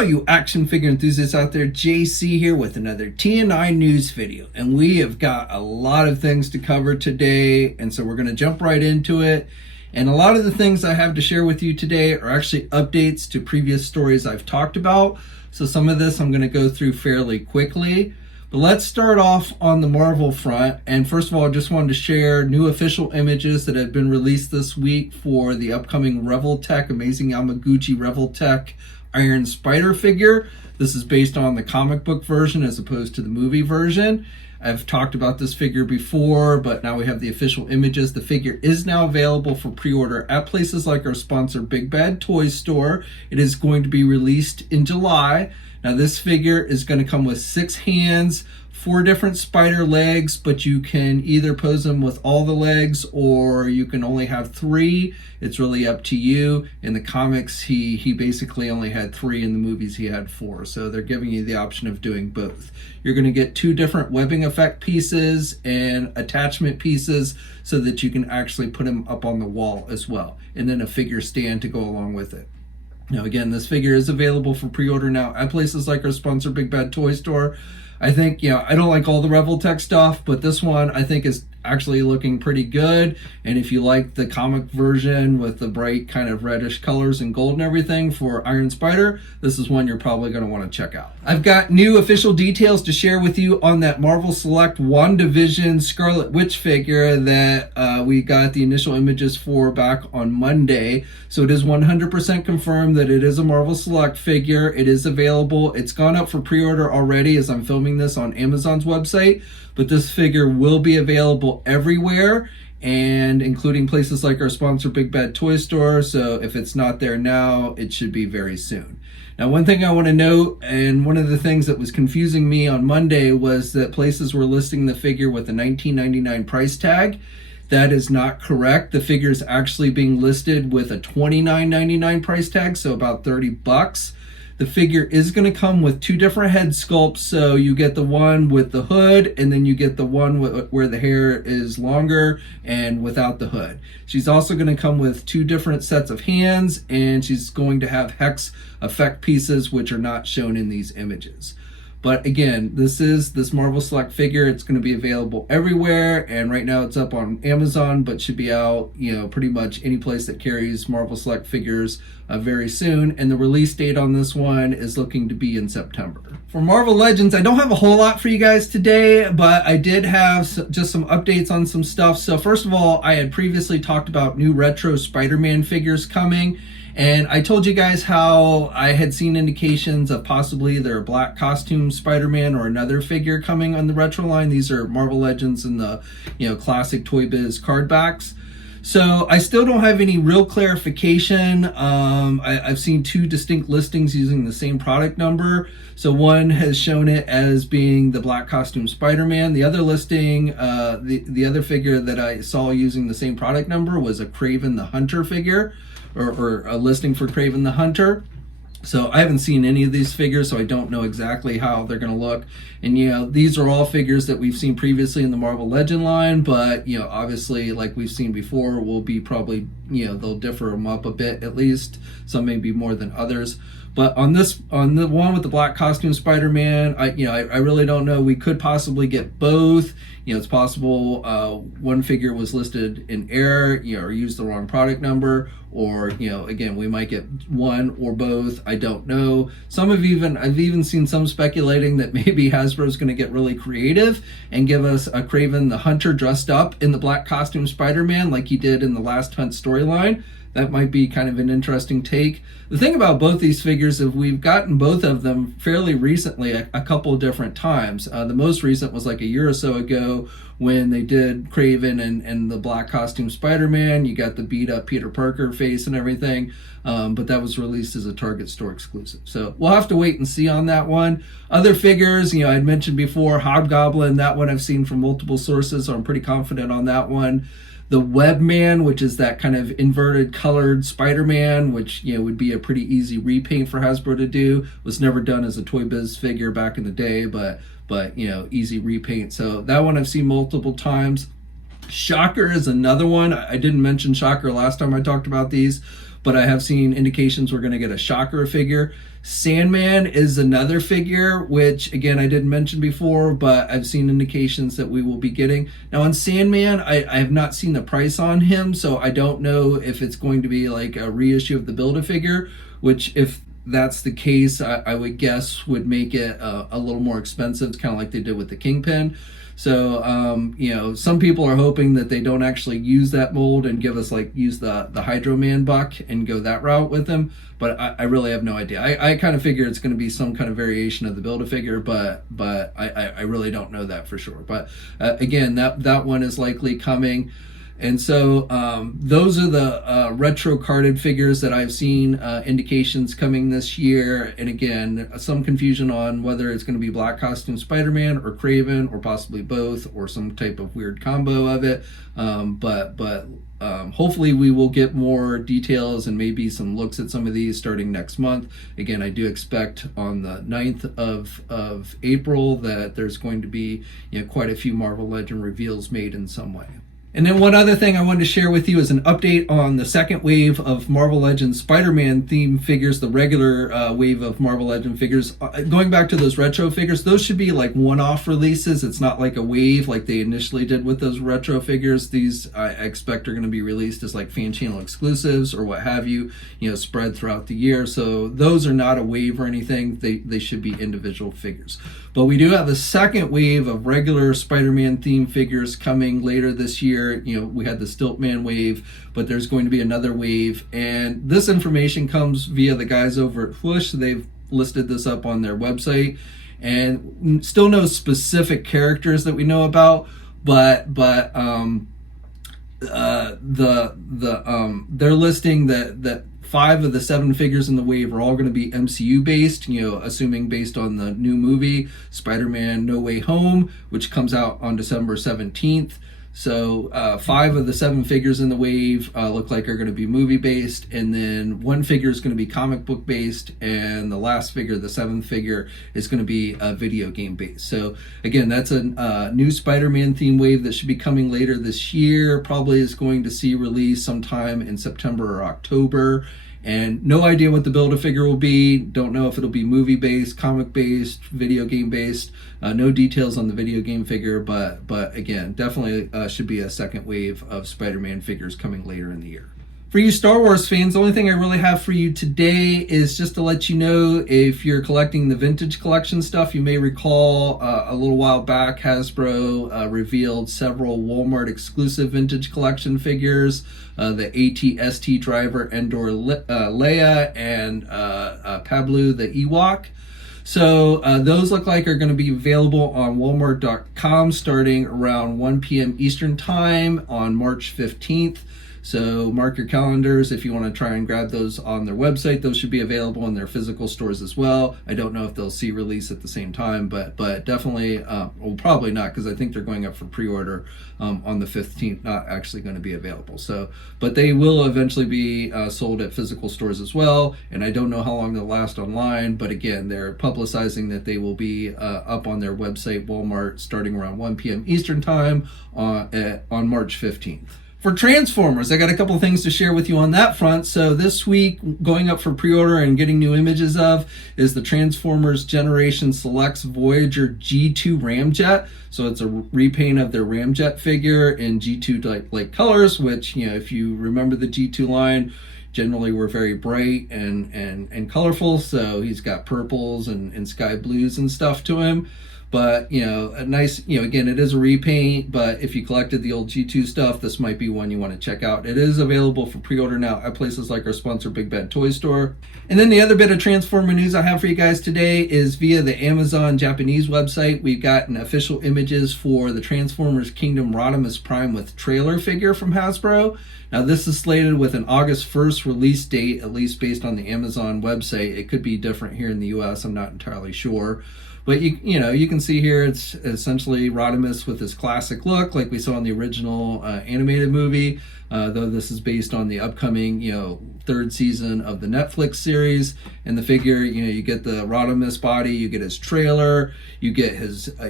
all you action figure enthusiasts out there, JC here with another TNI news video. And we have got a lot of things to cover today, and so we're going to jump right into it. And a lot of the things I have to share with you today are actually updates to previous stories I've talked about. So some of this I'm going to go through fairly quickly. But let's start off on the Marvel front. And first of all, I just wanted to share new official images that have been released this week for the upcoming Revoltech, Amazing Yamaguchi Revoltech Iron Spider figure. This is based on the comic book version as opposed to the movie version. I've talked about this figure before, but now we have the official images. The figure is now available for pre-order at places like our sponsor Big Bad Toy Store. It is going to be released in July. Now this figure is going to come with 6 hands, 4 different spider legs, but you can either pose them with all the legs or you can only have 3. It's really up to you. In the comics, he basically only had 3. In the movies, he had 4. So they're giving you the option of doing both. You're going to get 2 different webbing effect pieces and attachment pieces so that you can actually put them up on the wall as well. And then a figure stand to go along with it. Now again, this figure is available for pre-order now at places like our sponsor Big Bad Toy Store. I think, I don't like all the Revoltech stuff, but this one I think is actually looking pretty good. And if you like the comic version with the bright kind of reddish colors and gold and everything for Iron Spider, this is one you're probably going to want to check out. I've got new official details to share with you on that Marvel Select WandaVision Scarlet Witch figure that we got the initial images for back on Monday. So it is 100% confirmed that it is a Marvel Select figure. It is available. It's gone up for pre-order already as I'm filming this on Amazon's website, but this figure will be available everywhere, and including places like our sponsor Big Bad Toy Store. So if it's not there now, it should be very soon. Now, one thing I want to note, and one of the things that was confusing me on Monday, was that places were listing the figure with a $19.99 price tag. That is not correct. The figure is actually being listed with a $29.99 price tag, so about $30. The figure is going to come with 2 different head sculpts, so you get the one with the hood, and then you get the one where the hair is longer and without the hood. She's also going to come with 2 different sets of hands, and she's going to have hex effect pieces, which are not shown in these images. But again, this Marvel Select figure. It's going to be available everywhere, and right now it's up on Amazon, but should be out, pretty much any place that carries Marvel Select figures very soon. And the release date on this one is looking to be in September. For Marvel Legends, I don't have a whole lot for you guys today, but I did have just some updates on some stuff. So first of all, I had previously talked about new retro Spider-Man figures coming. And I told you guys how I had seen indications of possibly either a black costume Spider-Man or another figure coming on the retro line. These are Marvel Legends and the classic Toy Biz card backs. So I still don't have any real clarification. I've seen 2 distinct listings using the same product number. So one has shown it as being the black costume Spider-Man. The other listing, the other figure that I saw using the same product number was a Kraven the Hunter figure. Or a listing for Kraven the Hunter. So I haven't seen any of these figures, so I don't know exactly how they're going to look. And these are all figures that we've seen previously in the Marvel Legend line, but obviously, like we've seen before, will be probably they'll differ them up a bit at least. Some may be more than others. But on the one with the black costume Spider-Man, I really don't know. We could possibly get both. It's possible one figure was listed in error, or used the wrong product number, or again, we might get one or both. I don't know. I've even seen some speculating that maybe Hasbro's going to get really creative and give us a Kraven the Hunter dressed up in the black costume Spider-Man like he did in the Last Hunt storyline. That might be kind of an interesting take. The thing about both these figures is we've gotten both of them fairly recently, a couple of different times. The most recent was like a year or so ago when they did Kraven and the black costume Spider-Man. You got the beat up Peter Parker face and everything, but that was released as a Target store exclusive. So we'll have to wait and see on that one. Other figures, I'd mentioned before, Hobgoblin, that one I've seen from multiple sources, so I'm pretty confident on that one. The Webman, which is that kind of inverted colored Spider-Man, which would be a pretty easy repaint for Hasbro to do, was never done as a Toy Biz figure back in the day, but easy repaint. So that one I've seen multiple times. Shocker is another one. I didn't mention Shocker last time I talked about these, but I have seen indications we're going to get a Shocker figure. Sandman is another figure, which again I didn't mention before, but I've seen indications that we will be getting. Now on Sandman, I have not seen the price on him, so I don't know if it's going to be like a reissue of the Build-A-Figure, which if that's the case, I would guess would make it a little more expensive, kind of like they did with the Kingpin. So, you know, some people are hoping that they don't actually use that mold and give us use the Hydro Man buck and go that route with them. But I really have no idea. I kind of figure it's going to be some kind of variation of the Build-A-Figure, but I really don't know that for sure. But again, that one is likely coming. And so those are the retro carded figures that I've seen indications coming this year. And again, some confusion on whether it's going to be Black Costume Spider-Man or Kraven or possibly both or some type of weird combo of it. But hopefully we will get more details and maybe some looks at some of these starting next month. Again, I do expect on the 9th of April that there's going to be quite a few Marvel Legend reveals made in some way. And then one other thing I wanted to share with you is an update on the second wave of Marvel Legends Spider-Man themed figures, the regular wave of Marvel Legend figures. Going back to those retro figures, those should be like one-off releases. It's not like a wave like they initially did with those retro figures. These I expect are going to be released as like fan channel exclusives or what have you, spread throughout the year. So those are not a wave or anything. They should be individual figures. But we do have a second wave of regular Spider-Man themed figures coming later this year. We had the Stiltman wave, but there's going to be another wave, and this information comes via the guys over at Whoosh. They've listed this up on their website, and still no specific characters that we know about, but they're listing that 5 of the 7 figures in the wave are all going to be MCU based, assuming based on the new movie Spider-Man No Way Home, which comes out on December 17th. So 5 of the 7 figures in the wave look like are going to be movie based, and then 1 figure is going to be comic book based, and the last figure, the 7th figure, is going to be video game based. So again, that's a new Spider-Man theme wave that should be coming later this year. Probably is going to see release sometime in September or October. And no idea what the Build-A-Figure will be. Don't know if it'll be movie-based, comic-based, video game-based. No details on the video game figure, but again, definitely should be a second wave of Spider-Man figures coming later in the year. For you Star Wars fans, the only thing I really have for you today is just to let you know, if you're collecting the vintage collection stuff, you may recall a little while back Hasbro revealed several Walmart exclusive vintage collection figures, the AT-ST driver Endor Leia and Pablo the Ewok. So those look like are going to be available on Walmart.com starting around 1 p.m. Eastern Time on March 15th. So mark your calendars if you want to try and grab those on their website. Those should be available in their physical stores as well. I don't know if they'll see release at the same time, but definitely, well, probably not, because I think they're going up for pre-order on the 15th, not actually going to be available. So, but they will eventually be sold at physical stores as well, and I don't know how long they'll last online, but again, they're publicizing that they will be up on their website, Walmart, starting around 1 p.m. Eastern Time on March 15th. For Transformers, I got a couple of things to share with you on that front. So this week, going up for pre-order and getting new images of is the Transformers Generation Selects Voyager G2 Ramjet. So it's a repaint of their Ramjet figure in G2 like colors, which, if you remember the G2 line, generally were very bright and colorful. So he's got purples and sky blues and stuff to him. But, a nice, again, it is a repaint, but if you collected the old G2 stuff, this might be one you want to check out. It is available for pre-order now at places like our sponsor, Big Bad Toy Store. And then the other bit of Transformer news I have for you guys today is via the Amazon Japanese website. We've gotten official images for the Transformers Kingdom Rodimus Prime with trailer figure from Hasbro. Now, this is slated with an August 1st release date, at least based on the Amazon website. It could be different here in the U.S. I'm not entirely sure. But you can see here it's essentially Rodimus with his classic look like we saw in the original animated movie, though this is based on the upcoming 3rd season of the Netflix series. And the figure, you get the Rodimus body, you get his trailer, you get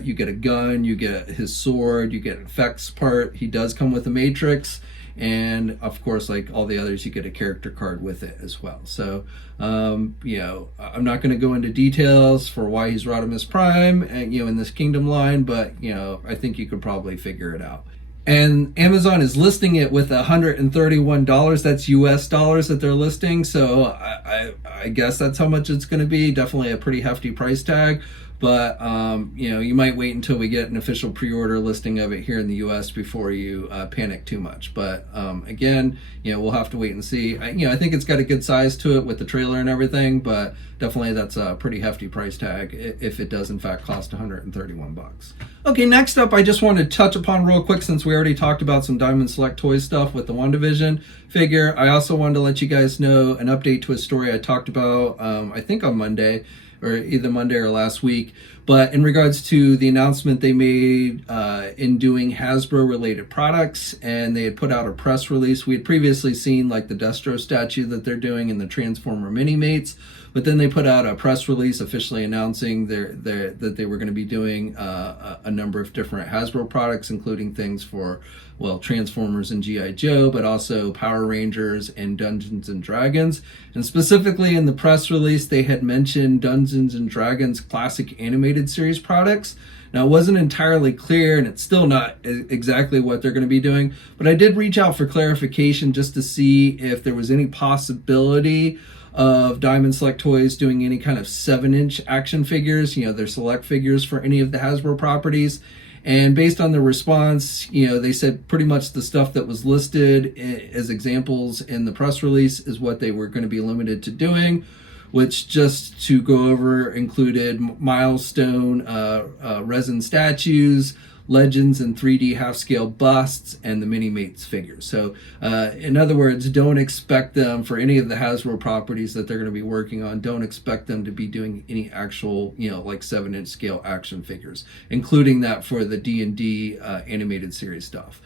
you get a gun, you get his sword, you get an effects part. He does come with a Matrix. and of course, like all the others, you get a character card with it as well. So I'm not going to go into details for why he's Rodimus Prime and in this Kingdom line, but I think you could probably figure it out. And Amazon is listing it with $131. That's US dollars that they're listing. So I guess that's how much it's going to be. Definitely a pretty hefty price tag. But, you might wait until we get an official pre-order listing of it here in the US before you panic too much. But again, we'll have to wait and see. I think it's got a good size to it with the trailer and everything, but definitely that's a pretty hefty price tag if it does in fact cost $131. Okay, next up, I just want to touch upon real quick, since we already talked about some Diamond Select Toys stuff with the WandaVision figure. I also wanted to let you guys know an update to a story I talked about, I think on Monday, or either Monday or last week, but in regards to the announcement they made in doing Hasbro related products, and they had put out a press release. We had previously seen like the Destro statue that they're doing and the Transformer Mini-Mates, but then they put out a press release officially announcing that they were going to be doing a number of different Hasbro products, including things for, well, Transformers and G.I. Joe, but also Power Rangers and Dungeons and Dragons. And specifically in the press release, they had mentioned Dungeons and Dragons classic animated series products. Now, it wasn't entirely clear, and it's still not exactly what they're going to be doing, but I did reach out for clarification just to see if there was any possibility of Diamond Select Toys doing any kind of 7-inch action figures, their select figures for any of the Hasbro properties. And based on the response, they said pretty much the stuff that was listed as examples in the press release is what they were going to be limited to doing, which, just to go over, included milestone resin statues, legends and 3D half-scale busts, and the Mini-Mates figures. So in other words, don't expect them, for any of the Hasbro properties that they're going to be working on, don't expect them to be doing any actual, like 7-inch scale action figures, including that for the D&D animated series stuff.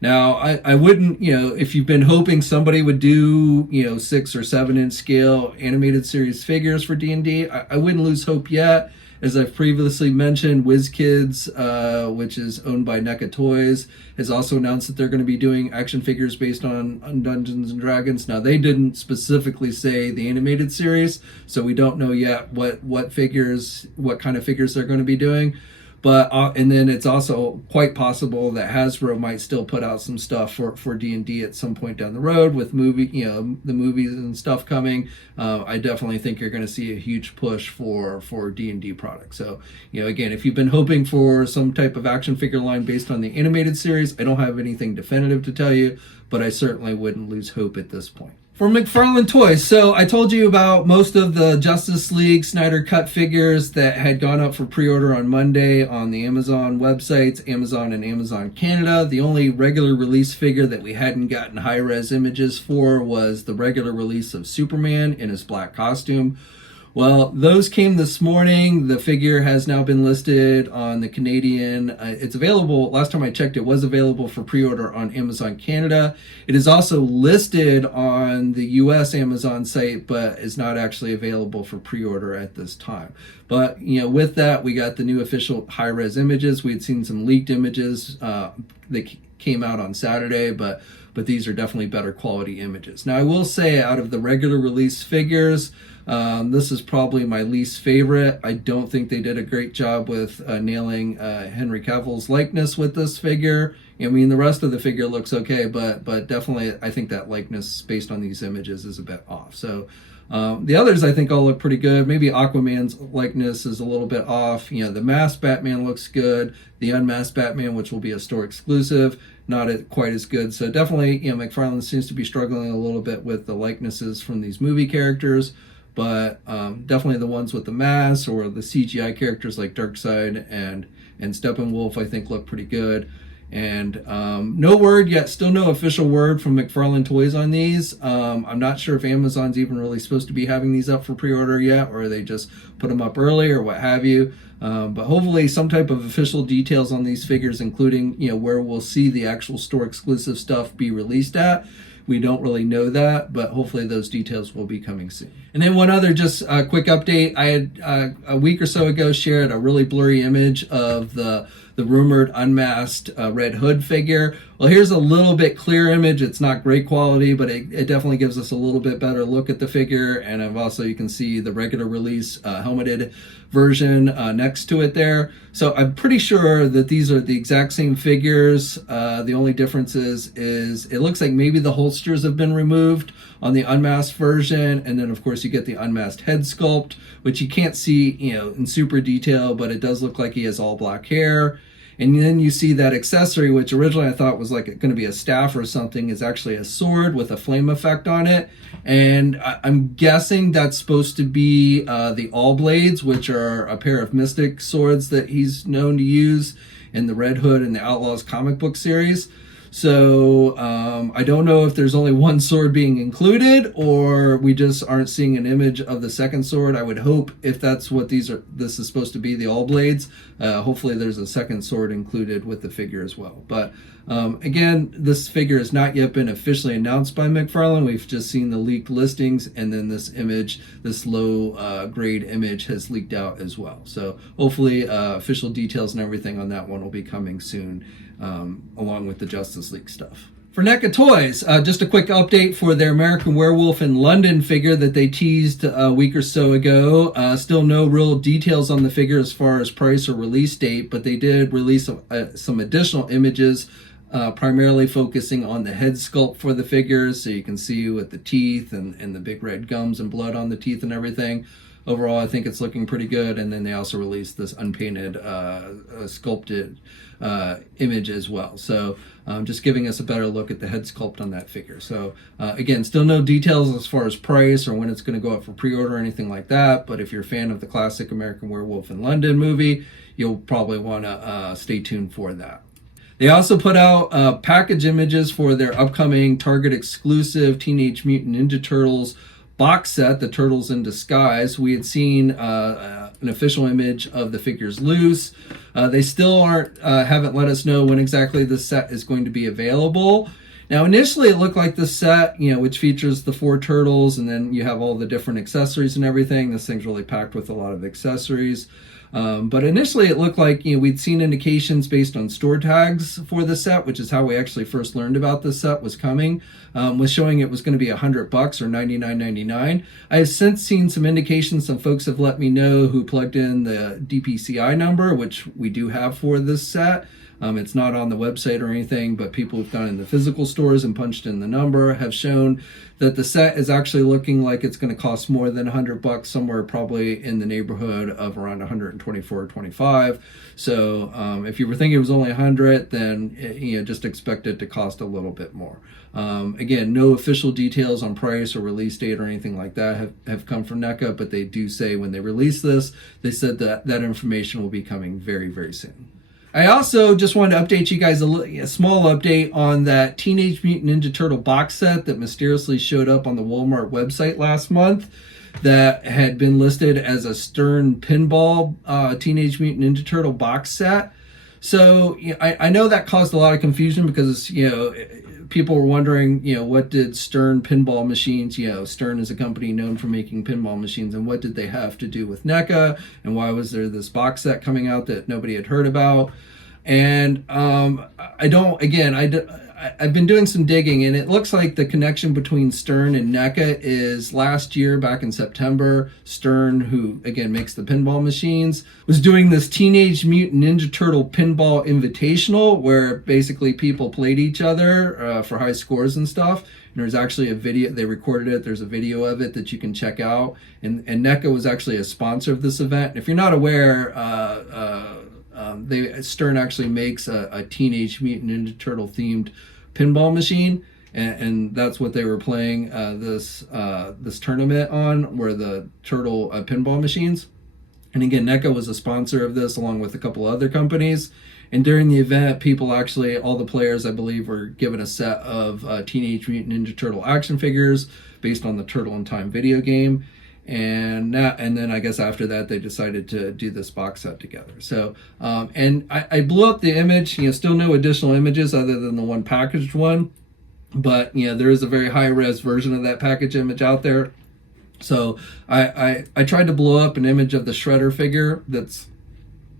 Now, I wouldn't, if you've been hoping somebody would do, 6 or 7-inch scale animated series figures for D&D, I wouldn't lose hope yet. As I've previously mentioned, WizKids, which is owned by NECA Toys, has also announced that they're going to be doing action figures based on Dungeons and Dragons. Now, they didn't specifically say the animated series, so we don't know yet what kind of figures they're going to be doing. But and then it's also quite possible that Hasbro might still put out some stuff for D&D at some point down the road with the movies and stuff coming. I definitely think you're going to see a huge push for D&D products. So, again, if you've been hoping for some type of action figure line based on the animated series, I don't have anything definitive to tell you, but I certainly wouldn't lose hope at this point. For McFarlane Toys, so I told you about most of the Justice League Snyder Cut figures that had gone up for pre-order on Monday on the Amazon websites, Amazon and Amazon Canada. The only regular release figure that we hadn't gotten high-res images for was the regular release of Superman in his black costume. Well, those came this morning. The figure has now been listed on the Canadian. It's available, last time I checked, it was available for pre-order on Amazon Canada. It is also listed on the US Amazon site, but is not actually available for pre-order at this time. But, with that, we got the new official high-res images. We had seen some leaked images that came out on Saturday, but these are definitely better quality images. Now, I will say, out of the regular release figures, this is probably my least favorite. I don't think they did a great job with nailing Henry Cavill's likeness with this figure. I mean, the rest of the figure looks okay, but definitely I think that likeness based on these images is a bit off. So the others I think all look pretty good. Maybe Aquaman's likeness is a little bit off. The masked Batman looks good. The unmasked Batman, which will be a store exclusive, not quite as good. So definitely, McFarlane seems to be struggling a little bit with the likenesses from these movie characters. But definitely the ones with the masks or the CGI characters like Darkseid and Steppenwolf I think look pretty good. And no word yet, still no official word from McFarlane Toys on these. I'm not sure if Amazon's even really supposed to be having these up for pre-order yet, or they just put them up early or what have you. But hopefully some type of official details on these figures, including where we'll see the actual store exclusive stuff be released at. We don't really know that, but hopefully those details will be coming soon. And then one other just quick update. I had a week or so ago shared a really blurry image of the the rumored unmasked Red Hood figure. Well, here's a little bit clear image. It's not great quality, but it definitely gives us a little bit better look at the figure. And I've also, you can see the regular release helmeted version next to it there. So I'm pretty sure that these are the exact same figures. The only difference is it looks like maybe the holsters have been removed on the unmasked version, and then of course you get the unmasked head sculpt, which you can't see, in super detail, but it does look like he has all black hair. And then you see that accessory, which originally I thought was like going to be a staff or something, is actually a sword with a flame effect on it. And I'm guessing that's supposed to be the All Blades, which are a pair of mystic swords that he's known to use in the Red Hood and the Outlaws comic book series. So I don't know if there's only one sword being included, or we just aren't seeing an image of the second sword. I would hope, if that's what this is supposed to be, the All Blades, hopefully there's a second sword included with the figure as well. But again, this figure has not yet been officially announced by McFarlane. We've just seen the leaked listings, and then this image, this low grade image, has leaked out as well. So hopefully official details and everything on that one will be coming soon, along with the Justice League stuff. For NECA Toys, just a quick update for their American Werewolf in London figure that they teased a week or so ago. Still no real details on the figure as far as price or release date, but they did release some additional images, primarily focusing on the head sculpt for the figures, so you can see with the teeth and the big red gums and blood on the teeth and everything. Overall, I think it's looking pretty good. And then they also released this unpainted, sculpted image as well. So just giving us a better look at the head sculpt on that figure. So again, still no details as far as price or when it's going to go up for pre-order or anything like that. But if you're a fan of the classic American Werewolf in London movie, you'll probably want to stay tuned for that. They also put out package images for their upcoming Target exclusive Teenage Mutant Ninja Turtles box set, the Turtles in Disguise. We had seen an official image of the figures loose. They still haven't let us know when exactly the set is going to be available. Now, initially it looked like the set, which features the 4 turtles, and then you have all the different accessories and everything. This thing's really packed with a lot of accessories. But initially it looked like we'd seen indications based on store tags for the set, which is how we actually first learned about this set was coming, was showing it was going to be $100 or $99.99. I have since seen some indications. Some folks have let me know who plugged in the DPCI number, which we do have for this set. It's not on the website or anything, but people who've gone in the physical stores and punched in the number have shown that the set is actually looking like it's going to cost more than $100, somewhere probably in the neighborhood of around $124 or $125. So if you were thinking it was only $100, then just expect it to cost a little bit more. Again, no official details on price or release date or anything like that have come from NECA, but they do say when they release this, they said that information will be coming very, very soon. I also just wanted to update you guys a small update on that Teenage Mutant Ninja Turtle box set that mysteriously showed up on the Walmart website last month that had been listed as a Stern Pinball Teenage Mutant Ninja Turtle box set. So I know that caused a lot of confusion because people were wondering what did Stern Pinball Machines, Stern is a company known for making pinball machines, and what did they have to do with NECA, and why was there this box set coming out that nobody had heard about? And I've been doing some digging, and it looks like the connection between Stern and NECA is last year, back in September, Stern, who again makes the pinball machines, was doing this Teenage Mutant Ninja Turtle Pinball Invitational, where basically people played each other for high scores and stuff. And there's actually a video, they recorded it, there's a video of it that you can check out. And NECA was actually a sponsor of this event. And if you're not aware, Stern actually makes a Teenage Mutant Ninja Turtle themed pinball machine, and that's what they were playing this tournament on, were the turtle pinball machines. And again, NECA was a sponsor of this along with a couple other companies. And during the event, all the players, I believe, were given a set of Teenage Mutant Ninja Turtle action figures based on the Turtle in Time video game. And then I guess after that, they decided to do this box set together. So, and I blew up the image, still no additional images other than the one packaged one. But, there is a very high res version of that package image out there. So I tried to blow up an image of the Shredder figure that's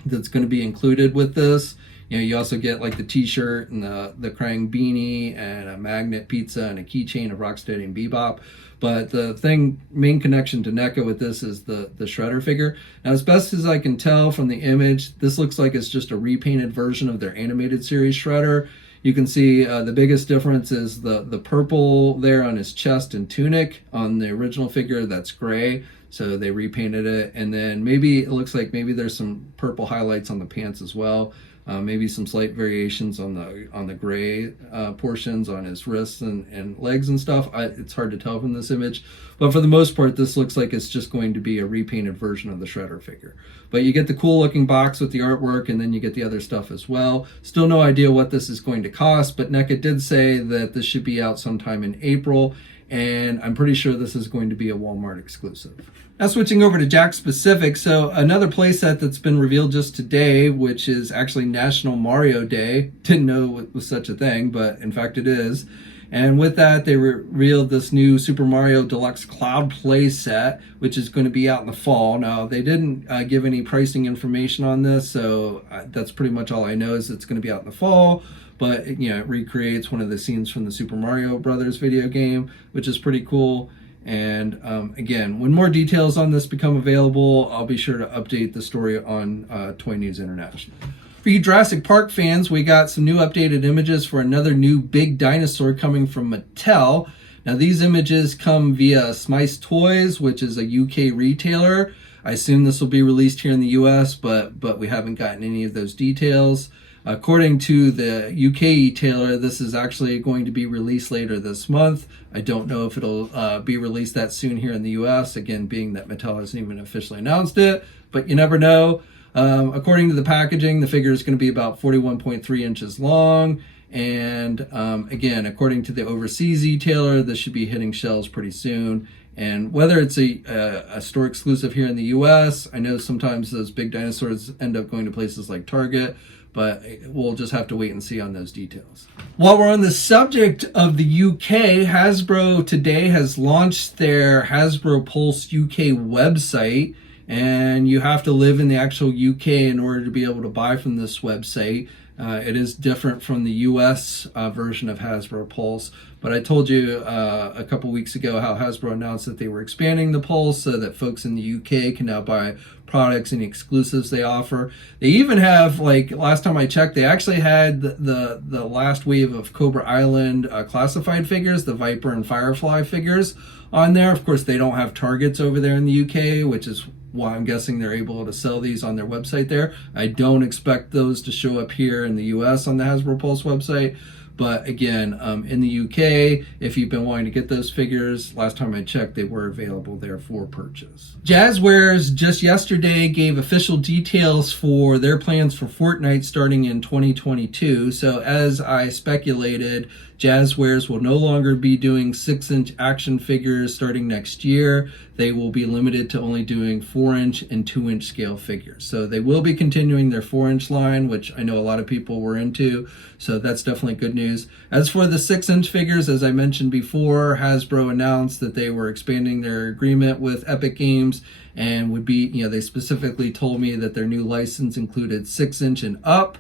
going to be included with this. You know, you also get like the t-shirt and the Krang beanie and a magnet pizza and a keychain of Rocksteady and Bebop. But the main connection to NECA with this is the Shredder figure. Now, as best as I can tell from the image, this looks like it's just a repainted version of their animated series Shredder. You can see the biggest difference is the purple there on his chest and tunic. On the original figure, that's gray, so they repainted it. And then maybe it looks like maybe there's some purple highlights on the pants as well. Maybe some slight variations on the gray portions on his wrists and legs and stuff. It's hard to tell from this image, but for the most part, this looks like it's just going to be a repainted version of the Shredder figure. But you get the cool looking box with the artwork, and then you get the other stuff as well. Still no idea what this is going to cost, but NECA did say that this should be out sometime in April, and I'm pretty sure this is going to be a Walmart exclusive. Now switching over to Jakks specific, so another playset that's been revealed just today, which is actually National Mario Day. Didn't know it was such a thing, but in fact it is. And with that, they revealed this new Super Mario Deluxe Cloud playset, which is going to be out in the fall. Now, they didn't give any pricing information on this, so that's pretty much all I know is it's going to be out in the fall. But, you know, it recreates one of the scenes from the Super Mario Brothers video game, which is pretty cool. And again, when more details on this become available, I'll be sure to update the story on Toy News International. For you Jurassic Park fans, we got some new updated images for another new big dinosaur coming from Mattel. Now these images come via Smice Toys, which is a UK retailer. I assume this will be released here in the US, but we haven't gotten any of those details. According to the UK retailer, this is actually going to be released later this month. I don't know if it'll be released that soon here in the US, again, being that Mattel hasn't even officially announced it, but you never know. According to the packaging, the figure is going to be about 41.3 inches long. And again, according to the overseas retailer, this should be hitting shelves pretty soon. And whether it's a store exclusive here in the US, I know sometimes those big dinosaurs end up going to places like Target, but we'll just have to wait and see on those details. While we're on the subject of the UK, Hasbro today has launched their HasbroPulse UK website, and you have to live in the actual UK in order to be able to buy from this website. It is different from the US version of HasbroPulse, but I told you a couple weeks ago how Hasbro announced that they were expanding the Pulse so that folks in the UK can now buy products and exclusives they offer. They even have, like last time I checked, they actually had the last wave of Cobra Island classified figures, the Viper and Firefly figures on there. Of course, they don't have targets over there in the UK, which is why I'm guessing they're able to sell these on their website there. I don't expect those to show up here in the US on the HasbroPulse website. But again, in the UK, if you've been wanting to get those figures, last time I checked, they were available there for purchase. Jazwares just yesterday gave official details for their plans for Fortnite starting in 2022. So as I speculated, Jazwares will no longer be doing 6-inch action figures starting next year. They will be limited to only doing 4-inch and 2-inch scale figures. So they will be continuing their 4-inch line, which I know a lot of people were into. So that's definitely good news. As for the 6-inch figures, as I mentioned before, Hasbro announced that they were expanding their agreement with Epic Games and would be, they specifically told me that their new license included 6-inch and up.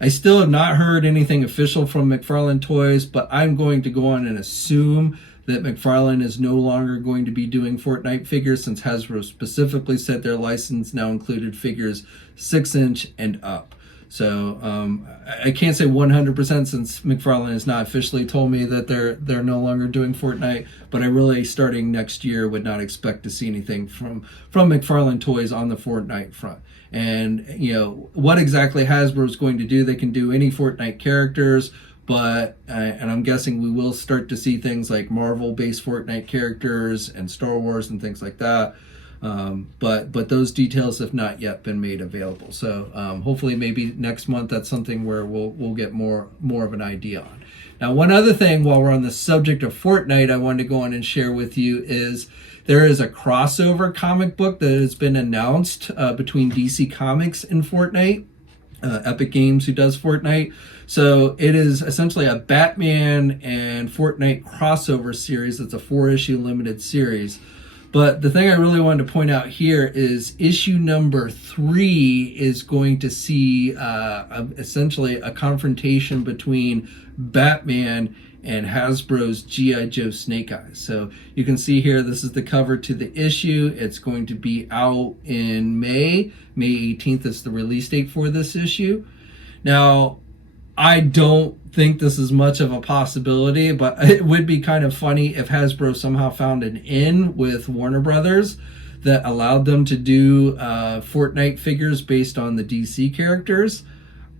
I still have not heard anything official from McFarlane Toys, but I'm going to go on and assume that McFarlane is no longer going to be doing Fortnite figures since Hasbro specifically said their license now included figures 6-inch and up. So I can't say 100% since McFarlane has not officially told me that they're no longer doing Fortnite, but I really, starting next year, would not expect to see anything from McFarlane Toys on the Fortnite front. And, what exactly Hasbro is going to do, they can do any Fortnite characters, but, and I'm guessing we will start to see things like Marvel-based Fortnite characters and Star Wars and things like that. But those details have not yet been made available. So hopefully maybe next month that's something where we'll get more of an idea on. Now, one other thing while we're on the subject of Fortnite, I wanted to go on and share with you is there is a crossover comic book that has been announced between DC Comics and Fortnite, Epic Games, who does Fortnite. So it is essentially a Batman and Fortnite crossover series. It's a 4-issue limited series. But the thing I really wanted to point out here is issue number 3 is going to see essentially a confrontation between Batman and Hasbro's G.I. Joe Snake Eyes. So you can see here, this is the cover to the issue. It's going to be out in May. May 18th is the release date for this issue. Now, I don't think this is much of a possibility, but it would be kind of funny if Hasbro somehow found an in with Warner Brothers that allowed them to do Fortnite figures based on the DC characters.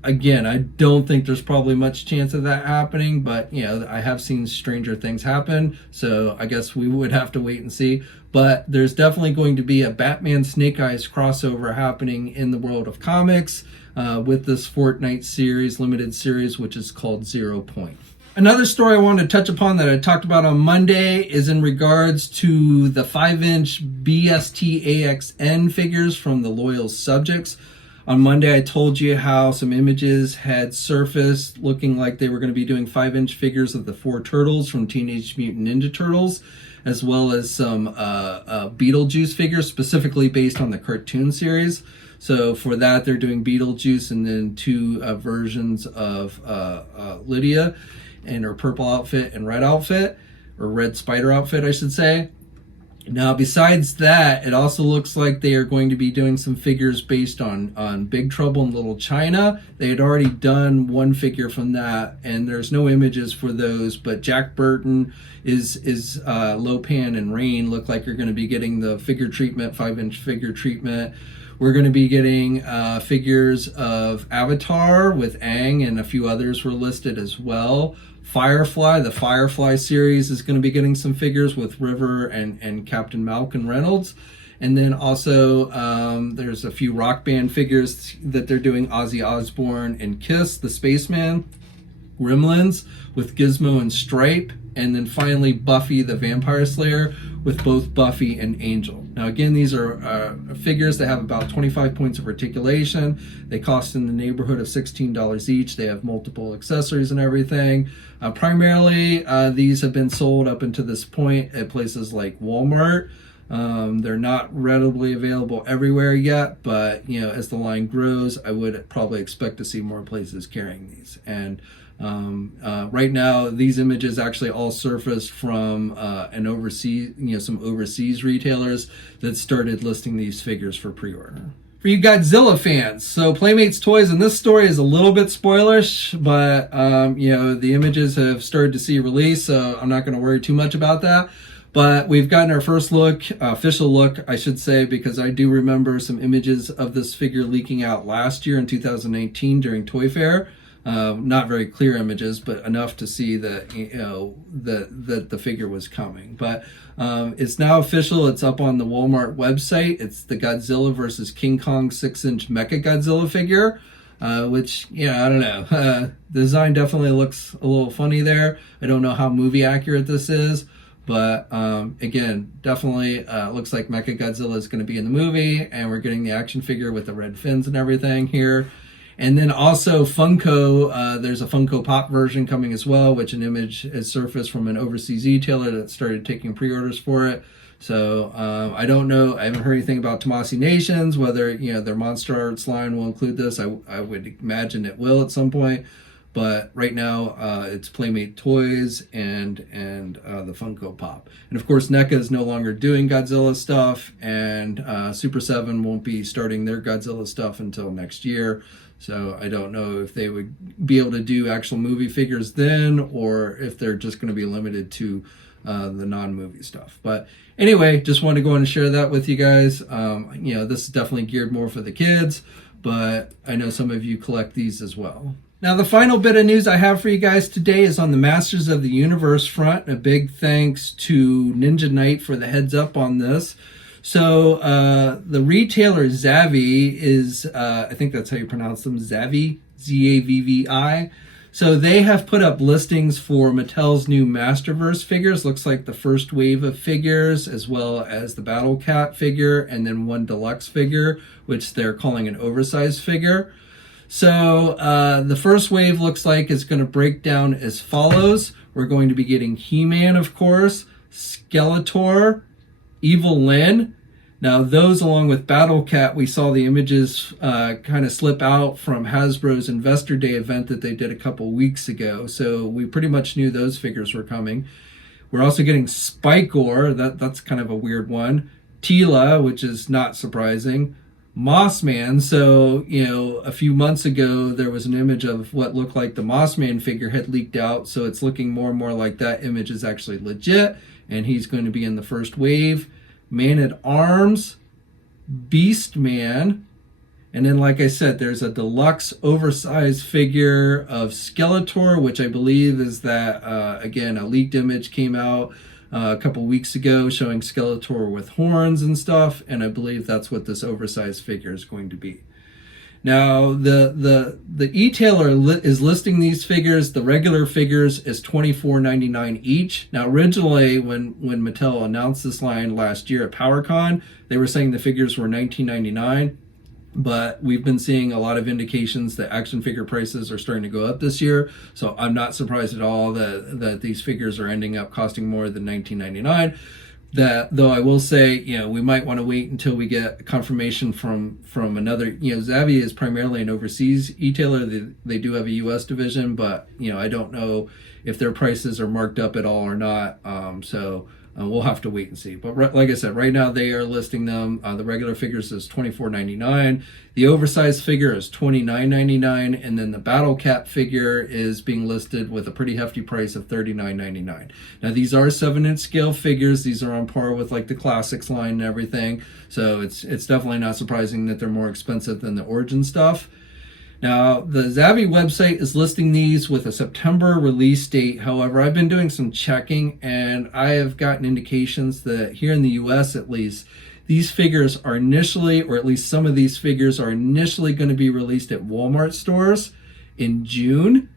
Again, I don't think there's probably much chance of that happening, but you know, I have seen stranger things happen, so I guess we would have to wait and see. But there's definitely going to be a Batman Snake Eyes crossover happening in the world of comics with this Fortnite series, limited series, which is called 0 Point. Another story I wanted to touch upon that I talked about on Monday is in regards to the 5-inch BST-AXN figures from the Loyal Subjects. On Monday, I told you how some images had surfaced looking like they were going to be doing 5-inch figures of the 4 turtles from Teenage Mutant Ninja Turtles, as well as some Beetlejuice figures specifically based on the cartoon series. So for that, they're doing Beetlejuice and then 2 versions of Lydia in her purple outfit and red outfit, or red spider outfit, I should say. Now, besides that, it also looks like they are going to be doing some figures based on Big Trouble in Little China. They had already done one figure from that, and there's no images for those, but Jack Burton is Lopan and Rain look like you're going to be getting the figure treatment, 5-inch figure treatment. We're going to be getting figures of Avatar with Aang, and a few others were listed as well. Firefly, the Firefly series is going to be getting some figures with River and Captain Malcolm Reynolds. And then also there's a few Rock Band figures that they're doing, Ozzy Osbourne and Kiss, the Spaceman. Gremlins with Gizmo and Stripe. And then finally Buffy the Vampire Slayer with both Buffy and Angel. Now again, these are figures that have about 25 points of articulation. They cost in the neighborhood of $16 each. They have multiple accessories and everything. Primarily, these have been sold up until this point at places like Walmart. They're not readily available everywhere yet, but you know, as the line grows, I would probably expect to see more places carrying these. And right now, these images actually all surfaced from some overseas retailers that started listing these figures for pre-order. For you Godzilla fans, so Playmates Toys, and this story is a little bit spoilerish, but the images have started to see release, so I'm not going to worry too much about that. But we've gotten our first look, official look, I should say, because I do remember some images of this figure leaking out last year in 2019 during Toy Fair. Not very clear images, but enough to see that that the figure was coming. But it's now official. It's up on the Walmart website. It's the Godzilla versus King Kong 6-inch Mechagodzilla figure, which I don't know. The design definitely looks a little funny there. I don't know how movie accurate this is, but again, definitely looks like Mechagodzilla is going to be in the movie, and we're getting the action figure with the red fins and everything here. And then also Funko, there's a Funko Pop version coming as well, which an image has surfaced from an overseas retailer that started taking pre-orders for it. So I don't know. I haven't heard anything about Tomasi Nations, whether their Monster Arts line will include this. I would imagine it will at some point. But right now, it's Playmate Toys and the Funko Pop. And of course, NECA is no longer doing Godzilla stuff, and Super 7 won't be starting their Godzilla stuff until next year. So I don't know if they would be able to do actual movie figures then, or if they're just going to be limited to the non-movie stuff. But anyway, just wanted to go and share that with you guys. This is definitely geared more for the kids, but I know some of you collect these as well. Now, the final bit of news I have for you guys today is on the Masters of the Universe front. A big thanks to Ninja Knight for the heads up on this. So the retailer Zavvi is, I think that's how you pronounce them, Zavvi, Z-A-V-V-I. So they have put up listings for Mattel's new Masterverse figures. Looks like the first wave of figures, as well as the Battle Cat figure, and then one deluxe figure, which they're calling an oversized figure. So the first wave looks like it's going to break down as follows. We're going to be getting He-Man, of course, Skeletor, Evil Lynn. Now those, along with Battle Cat, we saw the images kind of slip out from Hasbro's Investor Day event that they did a couple weeks ago. So we pretty much knew those figures were coming. We're also getting Spikor. That's kind of a weird one. Tila, which is not surprising. Mossman. So, a few months ago, there was an image of what looked like the Mossman figure had leaked out. So it's looking more and more like that image is actually legit. And he's going to be in the first wave. Man-at-Arms, Beastman, and then, like I said, there's a deluxe oversized figure of Skeletor, which I believe is that, again, a leaked image came out a couple weeks ago showing Skeletor with horns and stuff, and I believe that's what this oversized figure is going to be. Now, the e-tailer is listing these figures. The regular figures is $24.99 each. Now, originally, when Mattel announced this line last year at PowerCon, they were saying the figures were $19.99. But we've been seeing a lot of indications that action figure prices are starting to go up this year. So I'm not surprised at all that these figures are ending up costing more than $19.99. That, though, I will say, we might want to wait until we get confirmation from another. Zavvi is primarily an overseas e-tailer. They do have a U.S. division, but I don't know if their prices are marked up at all or not. So we'll have to wait and see. But like I said, right now they are listing them. The regular figures is $24.99. The oversized figure is $29.99, and then the Battle Cat figure is being listed with a pretty hefty price of $39.99. Now these are 7-inch scale figures. These are on par with like the Classics line and everything. So it's definitely not surprising that they're more expensive than the Origin stuff. Now, the Zavvi website is listing these with a September release date. However, I've been doing some checking, and I have gotten indications that here in the U.S. at least, these figures are initially, or at least some of these figures are initially going to be released at Walmart stores in June,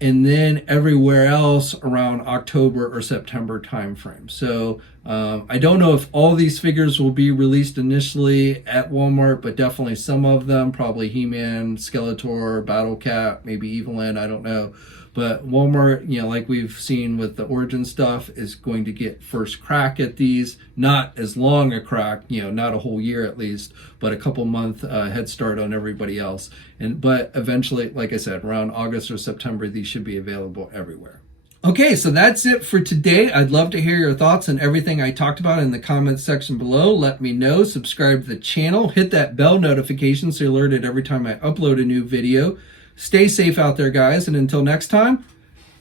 and then everywhere else around October or September timeframe. So I don't know if all these figures will be released initially at Walmart, but definitely some of them, probably He-Man, Skeletor, Battle Cat, maybe Evil Lynn, I don't know. But Walmart, like we've seen with the Origin stuff, is going to get first crack at these. Not as long a crack, not a whole year at least, but a couple month head start on everybody else. But eventually, like I said, around August or September, these should be available everywhere. Okay, so that's it for today. I'd love to hear your thoughts on everything I talked about in the comments section below. Let me know. Subscribe to the channel. Hit that bell notification so you're alerted every time I upload a new video. Stay safe out there, guys, and until next time,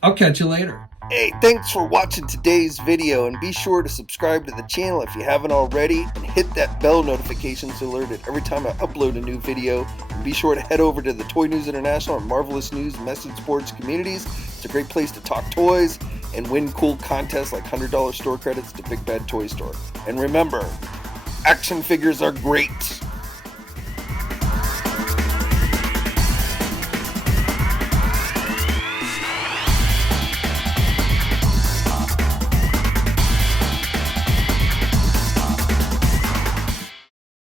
I'll catch you later. Hey, thanks for watching today's video, and be sure to subscribe to the channel if you haven't already, and hit that bell notification so you're alerted every time I upload a new video. And be sure to head over to the Toy News International and Marvelous News Message Boards communities. It's a great place to talk toys and win cool contests like $100 store credits to Big Bad Toy Store. And remember, action figures are great.